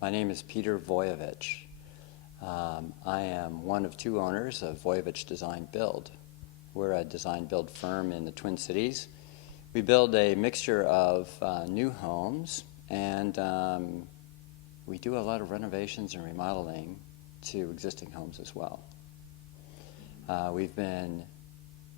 My name is Peter Vojavich. I am one of two owners of Vojavich Design Build. We're a design build firm in the Twin Cities. We build a mixture of new homes, and we do a lot of renovations and remodeling to existing homes as well. We've been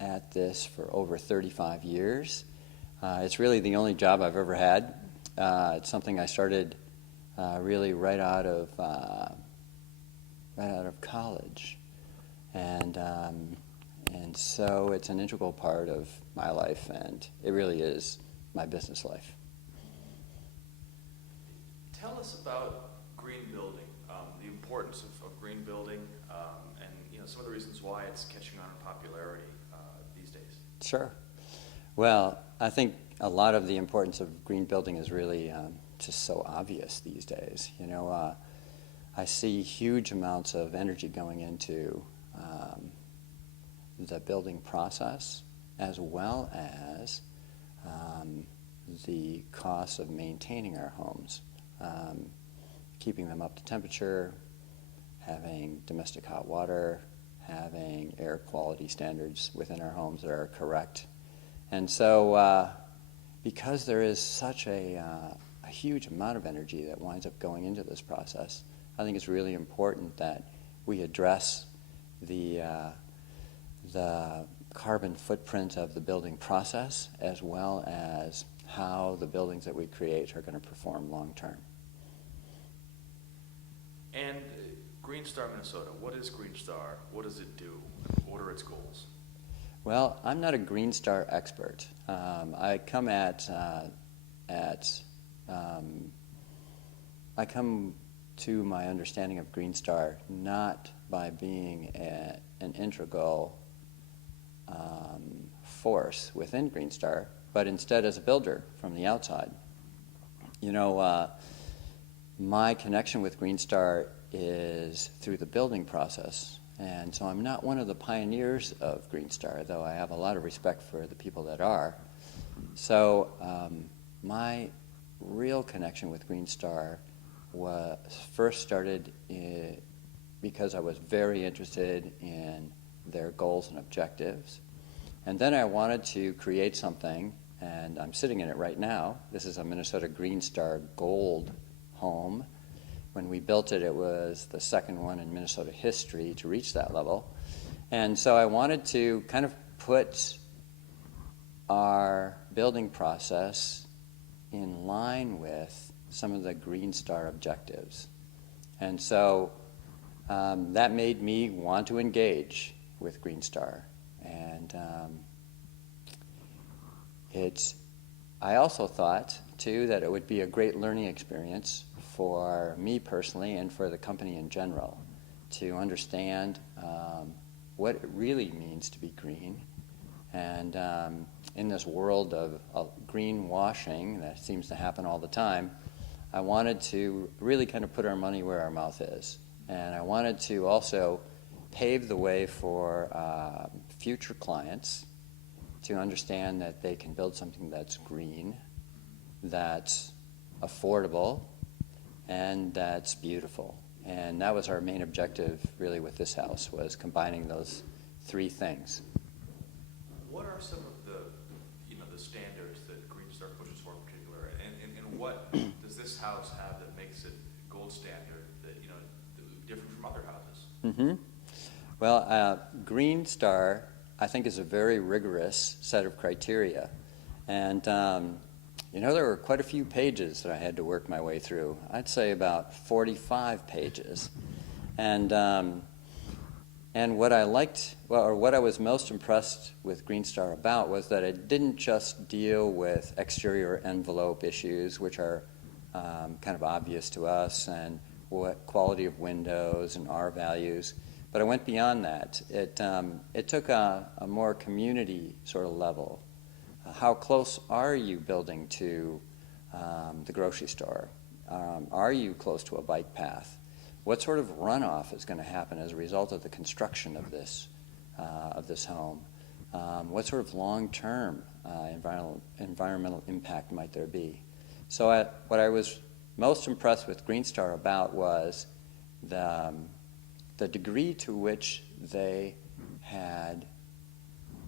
at this for over 35 years. It's really the only job I've ever had. It's something I started really right out of college, and so it's an integral part of my life, and it really is my business life. Tell us about green building, the importance of green building, and some of the reasons why it's catching on in popularity these days. Sure. Well, I think a lot of the importance of green building is really just so obvious these days. I see huge amounts of energy going into the building process, as well as the cost of maintaining our homes, keeping them up to temperature, having domestic hot water, having air quality standards within our homes that are correct. And so because there is such a huge amount of energy that winds up going into this process, I think it's really important that we address the carbon footprint of the building process, as well as how the buildings that we create are going to perform long term. And GreenStar Minnesota, what is GreenStar? What does it do? What are its goals? Well, I'm not a GreenStar expert. I come to my understanding of GreenStar not by being an integral force within GreenStar, but instead as a builder from the outside. My connection with GreenStar is through the building process, and so I'm not one of the pioneers of GreenStar, though I have a lot of respect for the people that are. So my real connection with GreenStar was first started because I was very interested in their goals and objectives. And then I wanted to create something, and I'm sitting in it right now. This is a Minnesota GreenStar Gold home. When we built it, it was the second one in Minnesota history to reach that level. And so I wanted to kind of put our building process in line with some of the GreenStar objectives. And so that made me want to engage with GreenStar. And I also thought, too, that it would be a great learning experience for me personally and for the company in general to understand what it really means to be green. And in this world of greenwashing that seems to happen all the time, I wanted to really kind of put our money where our mouth is. And I wanted to also pave the way for future clients to understand that they can build something that's green, that's affordable, and that's beautiful. And that was our main objective really with this house, was combining those three things. What are some of the standards that GreenStar pushes for in particular, and what does this house have that makes it gold standard that different from other houses? Mm-hmm. Well, GreenStar, I think, is a very rigorous set of criteria, and there were quite a few pages that I had to work my way through. I'd say about 45 pages, and what I liked, or what I was most impressed with GreenStar about, was that it didn't just deal with exterior envelope issues, which are kind of obvious to us, and what quality of windows and R values, but it went beyond that. It took a more community sort of level. How close are you building to the grocery store? Are you close to a bike path? What sort of runoff is going to happen as a result of the construction of this home? What sort of long-term environmental impact might there be? So what I was most impressed with GreenStar about was the degree to which they had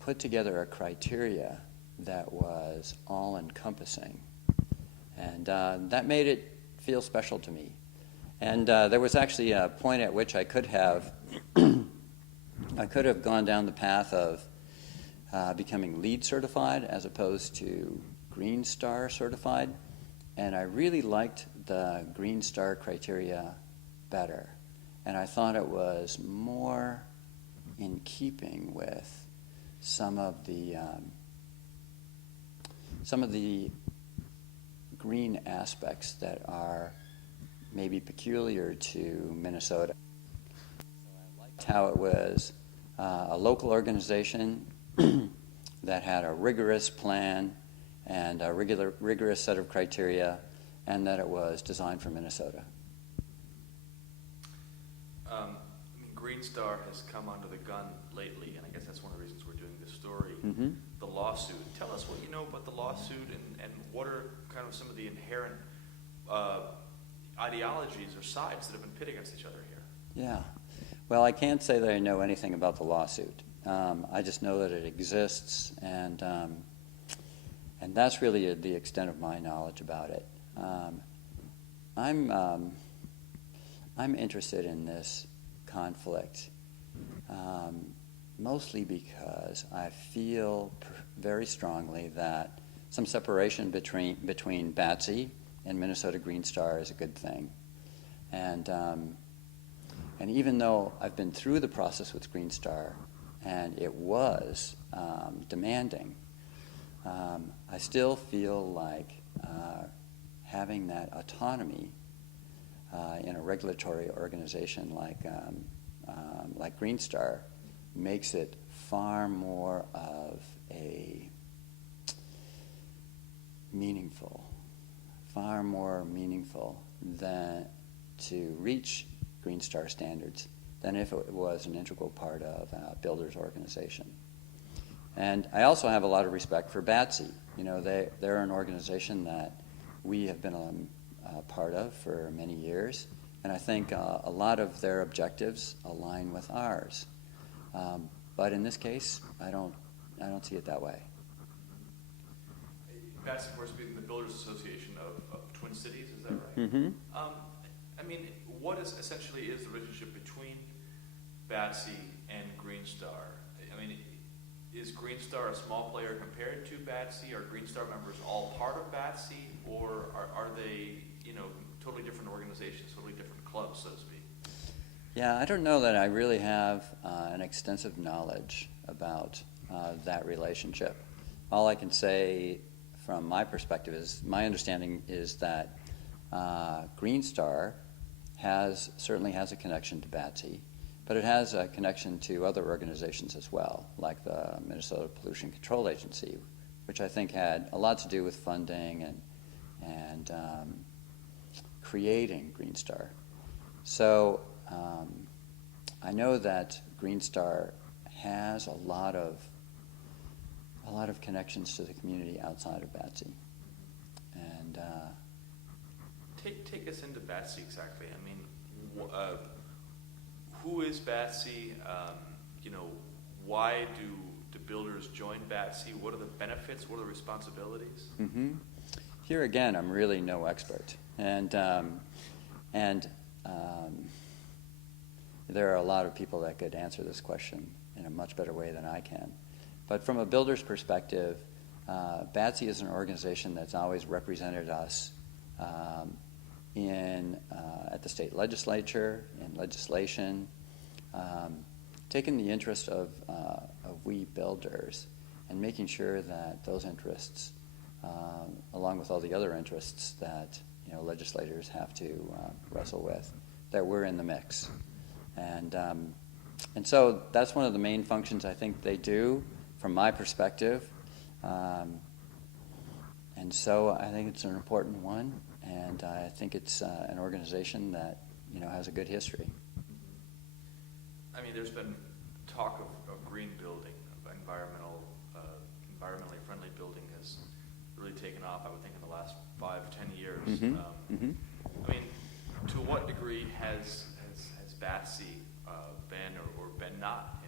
put together a criteria that was all-encompassing. And that made it feel special to me. And there was actually a point at which I could have gone down the path of becoming LEED certified as opposed to GreenStar certified. And I really liked the GreenStar criteria better. And I thought it was more in keeping with some of the green aspects that are maybe peculiar to Minnesota. So I liked how it was a local organization that had a rigorous plan and a rigorous set of criteria, and that it was designed for Minnesota. GreenStar has come under the gun lately, and I guess that's one of the reasons we're doing this story. Mm-hmm. The lawsuit. Tell us what you know about the lawsuit, and what are kind of some of the inherent ideologies or sides that have been pitted against each other here. Yeah. Well, I can't say that I know anything about the lawsuit. I just know that it exists, and that's really the extent of my knowledge about it. I'm interested in this conflict mostly because I feel very strongly that some separation between BATC and Minnesota GreenStar is a good thing. And even though I've been through the process with GreenStar and it was demanding, I still feel like having that autonomy in a regulatory organization like GreenStar makes it far more of a far more meaningful than to reach GreenStar Standards than if it was an integral part of a builder's organization. And I also have a lot of respect for BATC. You know, they're an organization that we have been a part of for many years, and I think a lot of their objectives align with ours. But in this case, I don't see it that way. BATC, of course, being the Builders Association of Twin Cities, is that right? Mm-hmm. I mean, what essentially is the relationship between BATC and GreenStar? I mean, is GreenStar a small player compared to BATC? Are GreenStar members all part of BATC, or are they, totally different organizations, totally different clubs, so to speak? Yeah, I don't know that I really have an extensive knowledge about that relationship. All I can say from my perspective is, my understanding is that GreenStar certainly has a connection to BATC, but it has a connection to other organizations as well, like the Minnesota Pollution Control Agency, which I think had a lot to do with funding and creating GreenStar. So I know that GreenStar has a lot of connections to the community outside of BATC, and take us into BATC exactly. I mean, who is BATC? Why do builders join BATC? What are the benefits? What are the responsibilities? Mm-hmm. Here again, I'm really no expert, and there are a lot of people that could answer this question in a much better way than I can. But from a builder's perspective, BATC is an organization that's always represented us at the state legislature, in legislation, taking the interest of we builders and making sure that those interests, along with all the other interests that legislators have to wrestle with, that we're in the mix. And so that's one of the main functions I think they do from my perspective. And so I think it's an important one, and I think it's an organization that has a good history. I mean, there's been talk of green building, of environmentally friendly building has really taken off, I would think, in the last 5-10 years. Mm-hmm. has BATC been or been not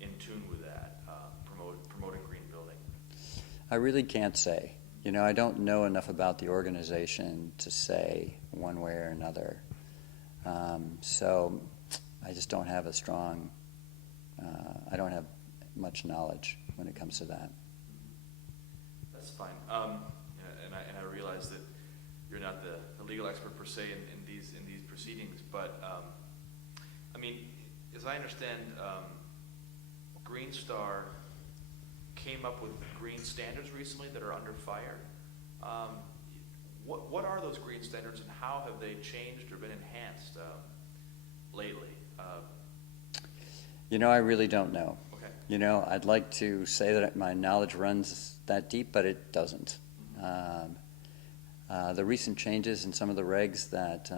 in tune with that, promoting green building? I really can't say. You know, I don't know enough about the organization to say one way or another. So I just don't have a strong, I don't have much knowledge when it comes to that. That's fine. And I realize that you're not the legal expert per se in these proceedings, but I mean, as I understand, GreenStar came up with green standards recently that are under fire. What are those green standards, and how have they changed or been enhanced lately? You know, I really don't know. Okay. You know, I'd like to say that my knowledge runs that deep, but it doesn't. The recent changes in some of the regs that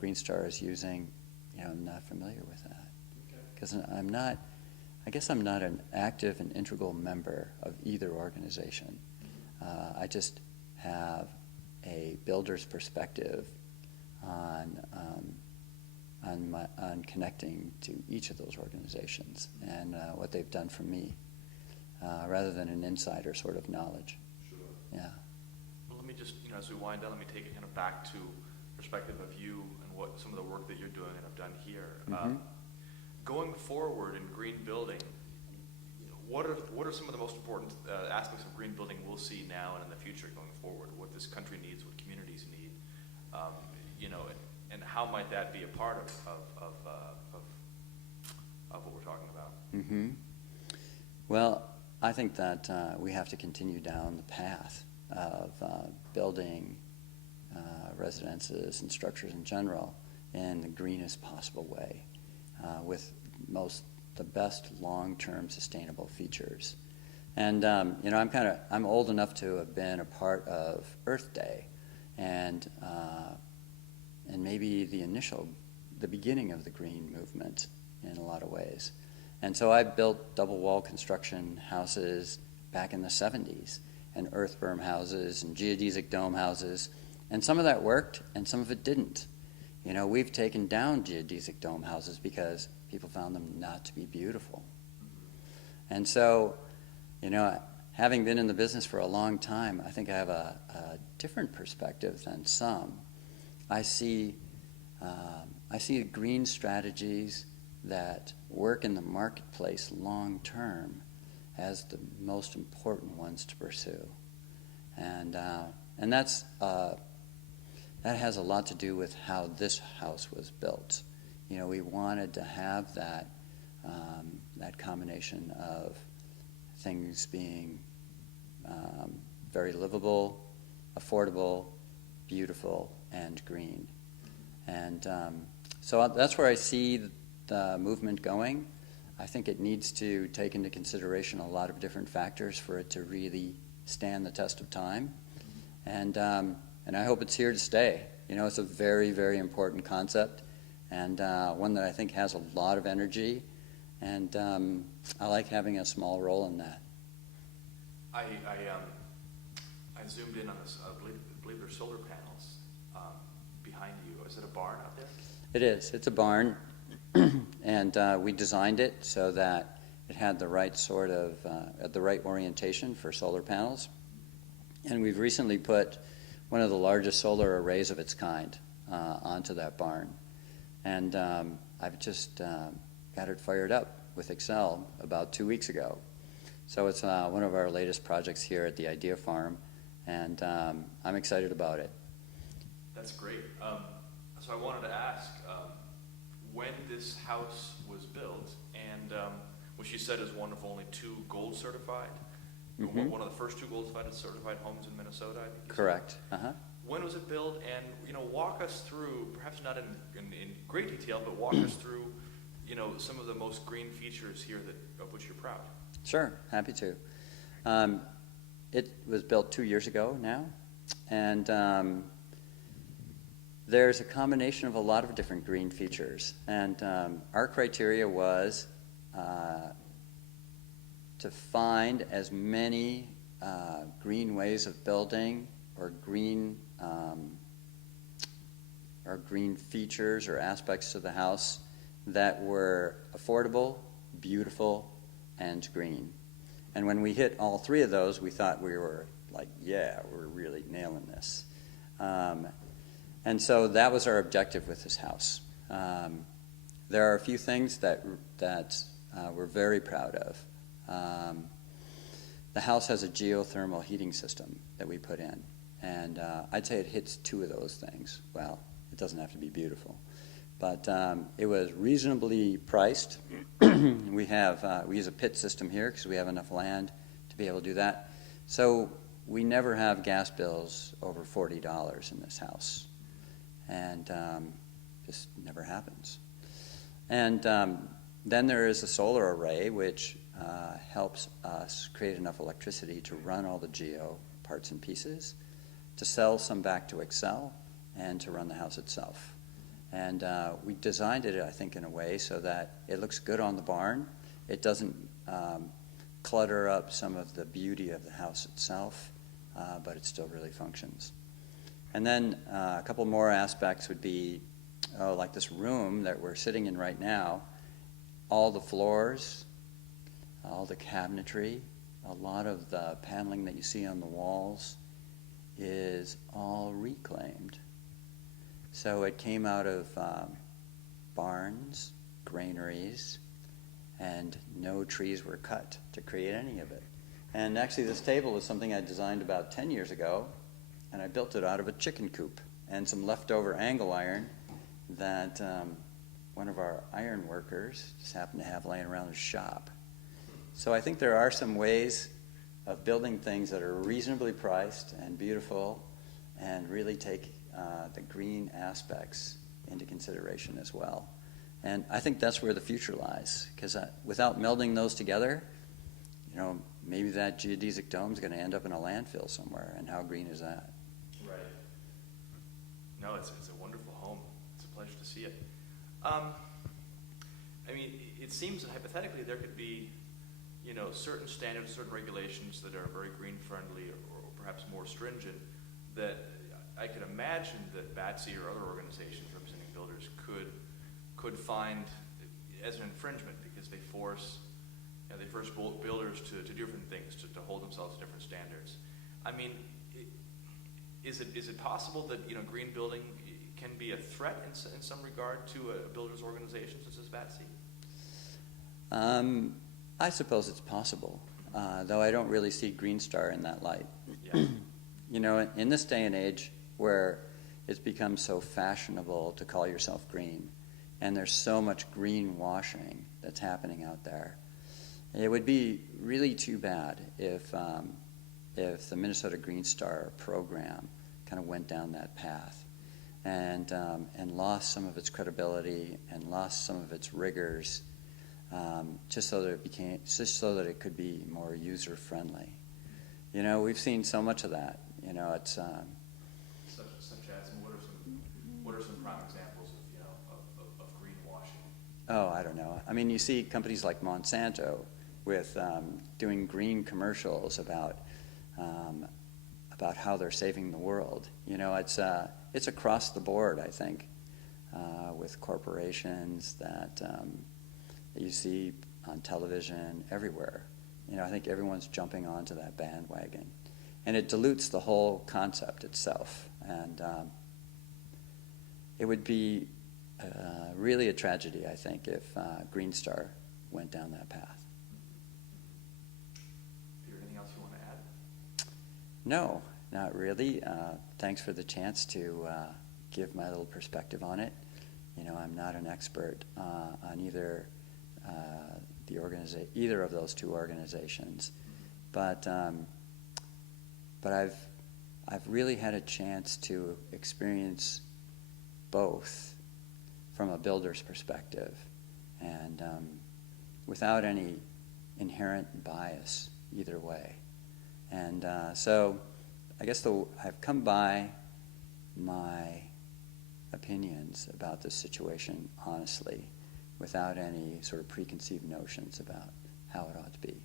GreenStar is using, you know, I'm not familiar with that. Because I guess I'm not an active and integral member of either organization. I just have a builder's perspective on connecting to each of those organizations and what they've done for me, rather than an insider sort of knowledge. Sure. Yeah. Well, let me just, you know, as we wind down, let me take it kind of back to perspective of you and what some of the work that you're doing and have done here. Mm-hmm. Going forward in green building, you know, what are some of the most important aspects of green building we'll see now and in the future going forward? What this country needs, what communities need, you know, and how might that be a part of what we're talking about? Mm-hmm. Well, I think that we have to continue down the path of building residences and structures in general in the greenest possible way, with the best long-term sustainable features. And you know, I'm old enough to have been a part of Earth Day, and maybe the beginning of the green movement in a lot of ways. And so I built double wall construction houses back in the 70s, and earth berm houses and geodesic dome houses, and some of that worked and some of it didn't. You know, we've taken down geodesic dome houses because people found them not to be beautiful. And so, you know, having been in the business for a long time, I think I have a different perspective than some. I see green strategies that work in the marketplace long term as the most important ones to pursue, and that has a lot to do with how this house was built. You know, we wanted to have that combination of things being very livable, affordable, beautiful, and green. And so that's where I see the movement going. I think it needs to take into consideration a lot of different factors for it to really stand the test of time. And I hope it's here to stay. You know, it's a very, very important concept, and one that I think has a lot of energy, and I like having a small role in that. I zoomed in on this. I believe there's solar panels behind you. Is it a barn out there? It is. It's a barn, and we designed it so that it had the right sort of, the right orientation for solar panels. And we've recently put one of the largest solar arrays of its kind onto that barn. And I've just got it fired up with Excel about 2 weeks ago. So it's one of our latest projects here at the Idea Farm, and I'm excited about it. That's great. So I wanted to ask, when this house was built, and which you said is one of only 2 gold certified, Mm-hmm. one of the first 2 gold certified homes in Minnesota, I think you said? Correct. Uh-huh. When was it built? And, you know, walk us through, perhaps not in great detail, but walk us through, you know, some of the most green features here of which you're proud. Sure, happy to. It was built 2 years ago now, and there's a combination of a lot of different green features. And our criteria was to find as many green ways of building or green green features or aspects to the house that were affordable, beautiful, and green. And when we hit all three of those, we thought we were like, yeah, we're really nailing this. And so that was our objective with this house. There are a few things that we're very proud of. The house has a geothermal heating system that we put in, and I'd say it hits two of those things. Well, it doesn't have to be beautiful, but it was reasonably priced. We use a pit system here because we have enough land to be able to do that. So we never have gas bills over $40 in this house, and just never happens. And then there is a solar array, which helps us create enough electricity to run all the geo parts and pieces, to sell some back to Excel, and to run the house itself. And we designed it, I think, in a way so that it looks good on the barn. It doesn't clutter up some of the beauty of the house itself, but it still really functions. And then a couple more aspects would be, like this room that we're sitting in right now, all the floors, all the cabinetry, a lot of the paneling that you see on the walls is all reclaimed. So it came out of barns, granaries, and no trees were cut to create any of it. And actually this table is something I designed about 10 years ago, and I built it out of a chicken coop and some leftover angle iron that one of our iron workers just happened to have laying around his shop. So I think there are some ways of building things that are reasonably priced and beautiful and really take the green aspects into consideration as well. And I think that's where the future lies, because without melding those together, you know, maybe that geodesic dome is going to end up in a landfill somewhere, and how green is that? Right. No, it's a wonderful home. It's a pleasure to see it. I mean, it seems that hypothetically there could be, you know, certain standards, certain regulations that are very green friendly or perhaps more stringent that I could imagine that BATC or other organizations representing builders could find as an infringement, because they force builders to do different things, to hold themselves to different standards. I mean, is it possible that, you know, green building can be a threat in some regard to a builder's organization such as BATC? I suppose it's possible, though I don't really see GreenStar in that light. Yeah. You know, in this day and age where it's become so fashionable to call yourself green, and there's so much greenwashing that's happening out there, it would be really too bad if the Minnesota GreenStar program kind of went down that path and lost some of its credibility and lost some of its rigors, just so that it could be more user friendly. You know, we've seen so much of that. You know, it's such as, what are some prime examples of, you know, of greenwashing? Oh, I don't know. I mean, you see companies like Monsanto with doing green commercials about how they're saving the world. You know, it's across the board, I think, with corporations that you see on television everywhere. You know, I think everyone's jumping onto that bandwagon, and it dilutes the whole concept itself. And it would be really a tragedy, I think, if GreenStar went down that path. Peter, anything else you want to add? No, not really. Thanks for the chance to give my little perspective on it. You know, I'm not an expert on either either of those two organizations, but I've really had a chance to experience both from a builder's perspective, and without any inherent bias either way. And so I guess I've come by my opinions about this situation honestly, without any sort of preconceived notions about how it ought to be.